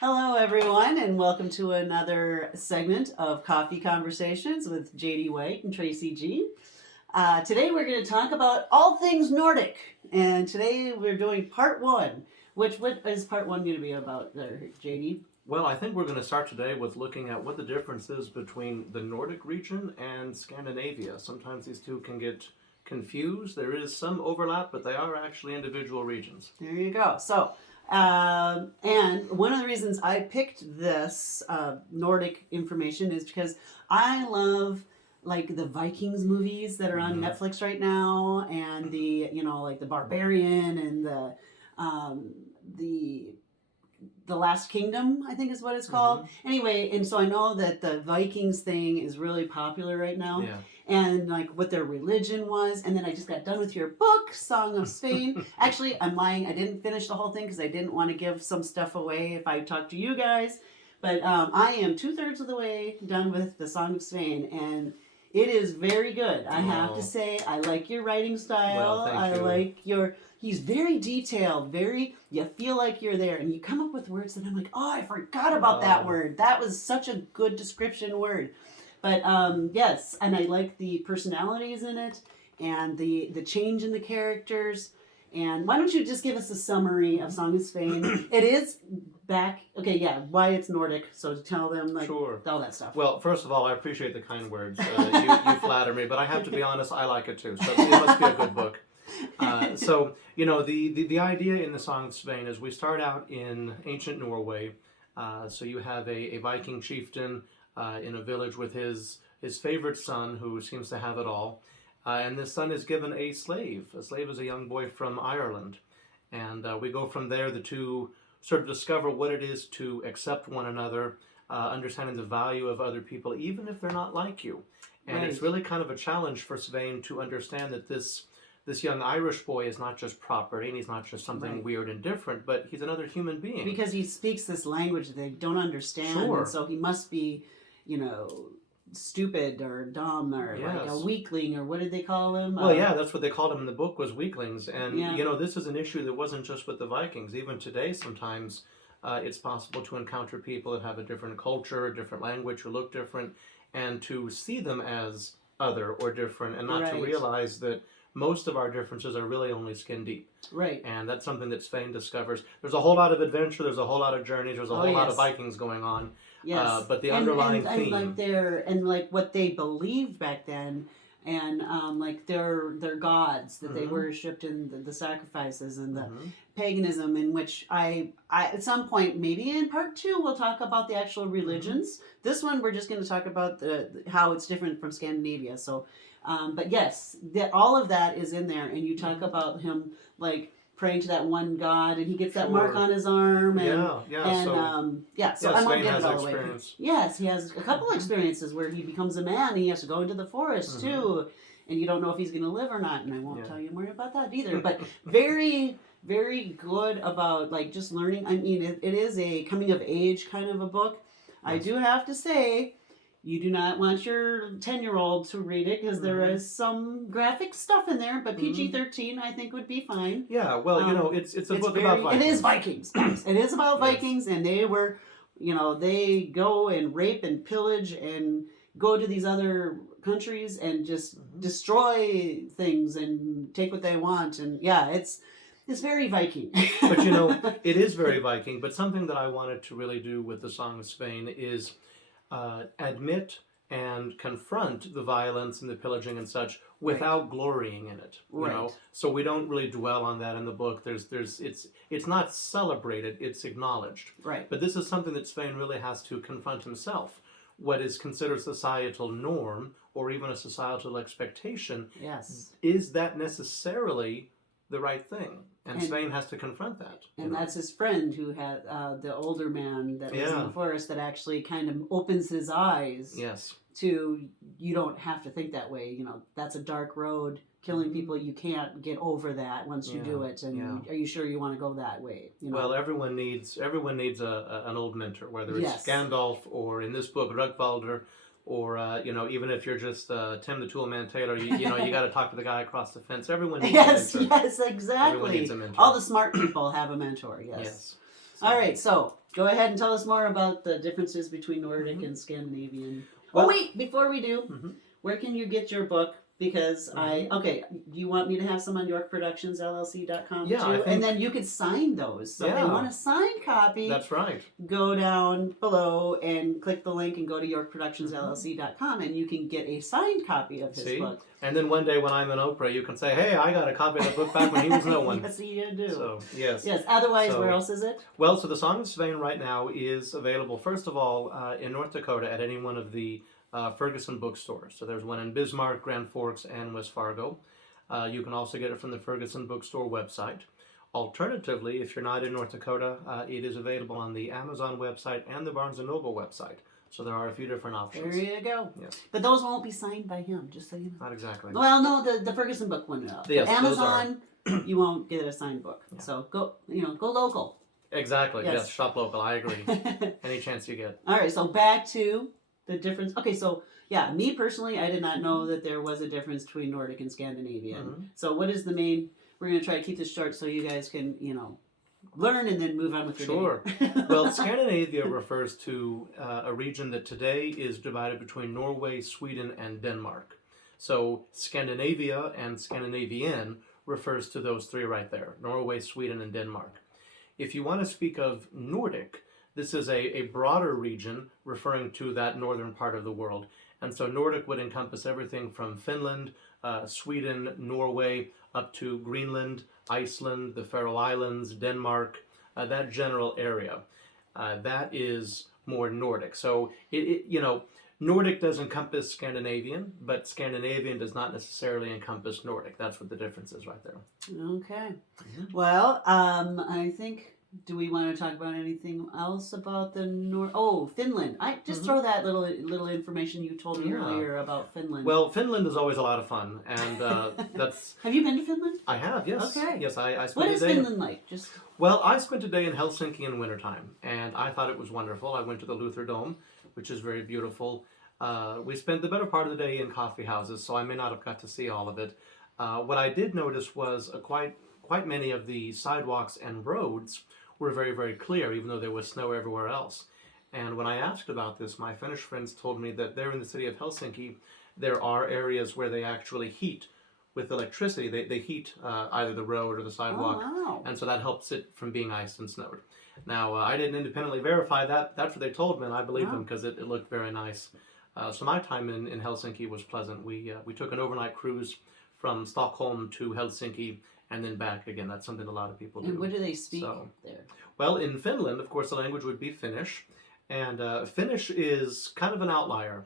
Hello, everyone, and welcome to another segment of Coffee Conversations with JD White and Tracy G. Today, we're going to talk about all things Nordic, and today we're doing part one. What is part one going to be about, there, JD? Well, I think we're going to start today with looking at what the difference is between the Nordic region and Scandinavia. Sometimes these two can get confused. There is some overlap, but they are actually individual regions. There you go. So, and one of the reasons I picked this Nordic information is because I love like the Vikings movies that are on Netflix right now, and the Barbarian and the Last Kingdom, I think is what it's called. Anyway, and so I know that the Vikings thing is really popular right now. Yeah. And like what their religion was. And then I just got done with your book, Song of Svain. Actually, I'm lying. I didn't finish the whole thing because I didn't want to give some stuff away if I talked to you guys. But I am 2/3 of the way done with the Song of Svain, and it is very good. I have to say, I like your writing style. Well, thank you. Like he's very detailed, you feel like you're there, and you come up with words that I'm like, oh, I forgot about that word. That was such a good description word. But yes, and I like the personalities in it, and the change in the characters. And why don't you just give us a summary of Song of Svain? It is back, why it's Nordic, so tell them Sure. all that stuff. Well, first of all, I appreciate the kind words. You flatter me, but I have to be honest, I like it too. So it must be a good book. The idea in the Song of Svain is we start out in ancient Norway. So you have a Viking chieftain in a village with his favorite son, who seems to have it all. And this son is given a slave. A slave is a young boy from Ireland. And we go from there, the two sort of discover what it is to accept one another, understanding the value of other people, even if they're not like you. And It's really kind of a challenge for Svain to understand that this young Irish boy is not just property, and he's not just something weird and different, but he's another human being. Because he speaks this language that they don't understand, Sure. and so he must be, stupid or dumb or like a weakling, or what did they call him? Well, that's what they called him in the book, was weaklings. And, this is an issue that wasn't just with the Vikings. Even today, sometimes it's possible to encounter people that have a different culture, a different language, who look different, and to see them as other or different, and not to realize that most of our differences are really only skin deep. Right. And that's something that Svain discovers. There's a whole lot of adventure, there's a whole lot of journeys, there's a whole lot of Vikings going on. Yes. But the underlying theme. And like what they believed back then, and like their gods that they worshipped, and the sacrifices and the paganism, in which I at some point, maybe in part two, we'll talk about the actual religions. This one we're just going to talk about how it's different from Scandinavia. So but yes, all of that is in there, and you talk about him like praying to that one god, and he gets that mark on his arm, and so I won't get it all the way. Yes, he has a couple experiences where he becomes a man, and he has to go into the forest too, and you don't know if he's going to live or not, and I won't tell you more about that either. But very, very good about like just learning. I mean, it is a coming of age kind of a book. Yes. I do have to say, you do not want your 10-year-old to read it, because there is some graphic stuff in there, but PG-13 I think would be fine. Yeah, well, it's a book about Vikings. It is Vikings. It is about Vikings, and they were, they go and rape and pillage and go to these other countries and just destroy things and take what they want. And it's very Viking. But it is very Viking. But something that I wanted to really do with the Song of Svain is admit and confront the violence and the pillaging and such without glorying in it. You know? So we don't really dwell on that in the book. It's not celebrated, it's acknowledged. Right. But this is something that Svain really has to confront himself. What is considered societal norm, or even a societal expectation, is that necessarily the right thing? And Svain has to confront that. And that's his friend who had the older man that was in the forest, that actually kind of opens his eyes to, you don't have to think that way. That's a dark road. Killing people, you can't get over that once you do it. And are you sure you want to go that way? Well, everyone needs an old mentor, whether it's Gandalf, or in this book, Rugvalder, or even if you're just Tim the Toolman Taylor, you got to talk to the guy across the fence. Everyone needs a mentor. Yes, exactly. Everyone needs a mentor. All the smart people have a mentor. Yes. All right, so go ahead and tell us more about the differences between Nordic and Scandinavian. Well- oh wait, before we do, where can you get your book? Because do you want me to have some on YorkProductionsLLC.com Yeah, too? I think- And then you could sign those. So if they Yeah. want a signed copy, That's right. go down below and click the link and go to YorkProductionsLLC.com and you can get a signed copy of his See? book. And then one day when I'm in Oprah, you can say, hey, I got a copy of the book back when he was no one. Yes, you do. So, yes. Yes, otherwise, So- where else is it? Well, so the Song of Svain right now is available, first of all, in North Dakota at any one of the Ferguson bookstores. So there's one in Bismarck, Grand Forks, and West Fargo. You can also get it from the Ferguson bookstore website. Alternatively, if you're not in North Dakota, it is available on the Amazon website and the Barnes & Noble website. So there are a few different options. There you go. Yes. But those won't be signed by him, just so you know. Not exactly. Well, no, the Ferguson book one will. Yes, those Amazon, you won't get a signed book. Yeah. So go local. Exactly. Yes. Yes. Shop local. I agree. Any chance you get. All right, so back to the difference. Okay, so yeah, me personally, I did not know that there was a difference between Nordic and Scandinavian. So what is the main? We're going to try to keep this short so you guys can, learn and then move on with your Sure. day. Well, Scandinavia refers to a region that today is divided between Norway, Sweden, and Denmark. So Scandinavia and Scandinavian refers to those three right there, Norway, Sweden, and Denmark. If you want to speak of Nordic, this is a broader region referring to that northern part of the world. And so Nordic would encompass everything from Finland, Sweden, Norway, up to Greenland, Iceland, the Faroe Islands, Denmark, that general area. That is more Nordic. So, Nordic does encompass Scandinavian, but Scandinavian does not necessarily encompass Nordic. That's what the difference is right there. Okay. Well, I think, do we want to talk about anything else about the Finland. I just throw that little information you told me earlier about Finland. Well, Finland is always a lot of fun, and that's... Have you been to Finland? I have, yes. Okay. Yes, I spent What a is day... Finland like? Well, I spent a day in Helsinki in wintertime, and I thought it was wonderful. I went to the Luther Dome, which is very beautiful. We spent the better part of the day in coffee houses, so I may not have got to see all of it. What I did notice was quite many of the sidewalks and roads were very, very clear, even though there was snow everywhere else. And when I asked about this, my Finnish friends told me that there in the city of Helsinki, there are areas where they actually heat with electricity. They heat either the road or the sidewalk, and so that helps it from being iced and snowed. Now, I didn't independently verify that. That's what they told me, and I believed them because it looked very nice. So my time in Helsinki was pleasant. We took an overnight cruise from Stockholm to Helsinki, and then back again. That's something a lot of people do. And what do they speak there? Well, in Finland, of course, the language would be Finnish. And Finnish is kind of an outlier.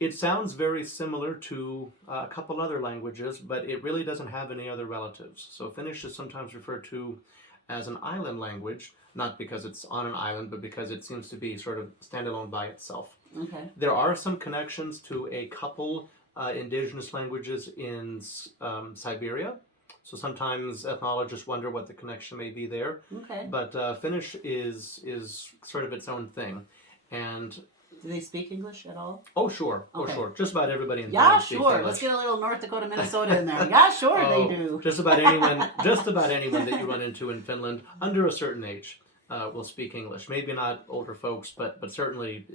It sounds very similar to a couple other languages, but it really doesn't have any other relatives. So Finnish is sometimes referred to as an island language, not because it's on an island, but because it seems to be sort of standalone by itself. Okay. There are some connections to a couple indigenous languages in Siberia. So sometimes ethnologists wonder what the connection may be there. Okay. But Finnish is sort of its own thing. And do they speak English at all? oh, sure. Okay. Oh, sure. Just about everybody in Yeah, Finland speaks sure. English. Let's get a little North Dakota, Minnesota in there. Yeah, sure, they do. Just about anyone that you run into in Finland under a certain age will speak English. Maybe not older folks, but certainly,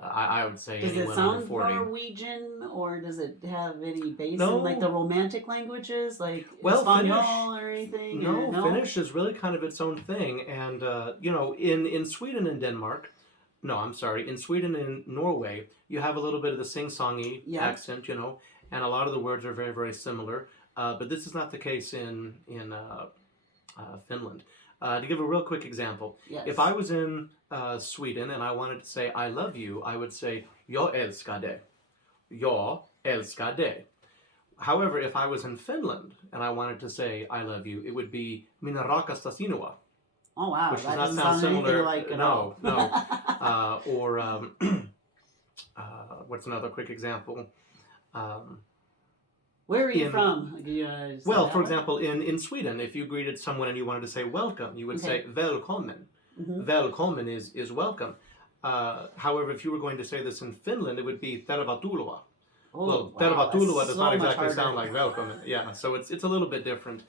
I would say does anyone it sound under 40. Norwegian, or does it have any base No. in like the Romantic languages, like Finnish, Espanol or anything? No, or no, Finnish is really kind of its own thing. And, in Sweden and Denmark, in Sweden and Norway, you have a little bit of the sing-songy accent, and a lot of the words are very, very similar. But this is not the case in Finland. To give a real quick example, if I was in Sweden and I wanted to say I love you, I would say jag älskar dig. Jag älskar dig. However, if I was in Finland and I wanted to say I love you, it would be minä rakastan sinua. Oh wow, Which that does doesn't not sound sound similar. anything like at all. No. What's another quick example? Where are you from? For example, in Sweden, if you greeted someone and you wanted to say welcome, you would say välkommen. Mm-hmm. Välkommen is welcome. However, if you were going to say this in Finland, it would be tervetuloa. Tervetuloa does not exactly sound like welcome. Yeah, so it's a little bit different.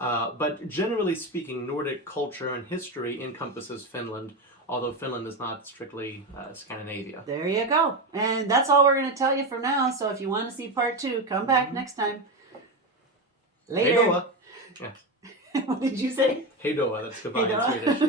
But generally speaking, Nordic culture and history encompasses Finland, although Finland is not strictly Scandinavia. There you go. And that's all we're going to tell you for now. So if you want to see part 2, come back next time. Later. Hej då! Yes. What did you say? Hej då, that's goodbye Hej då. in Swedish.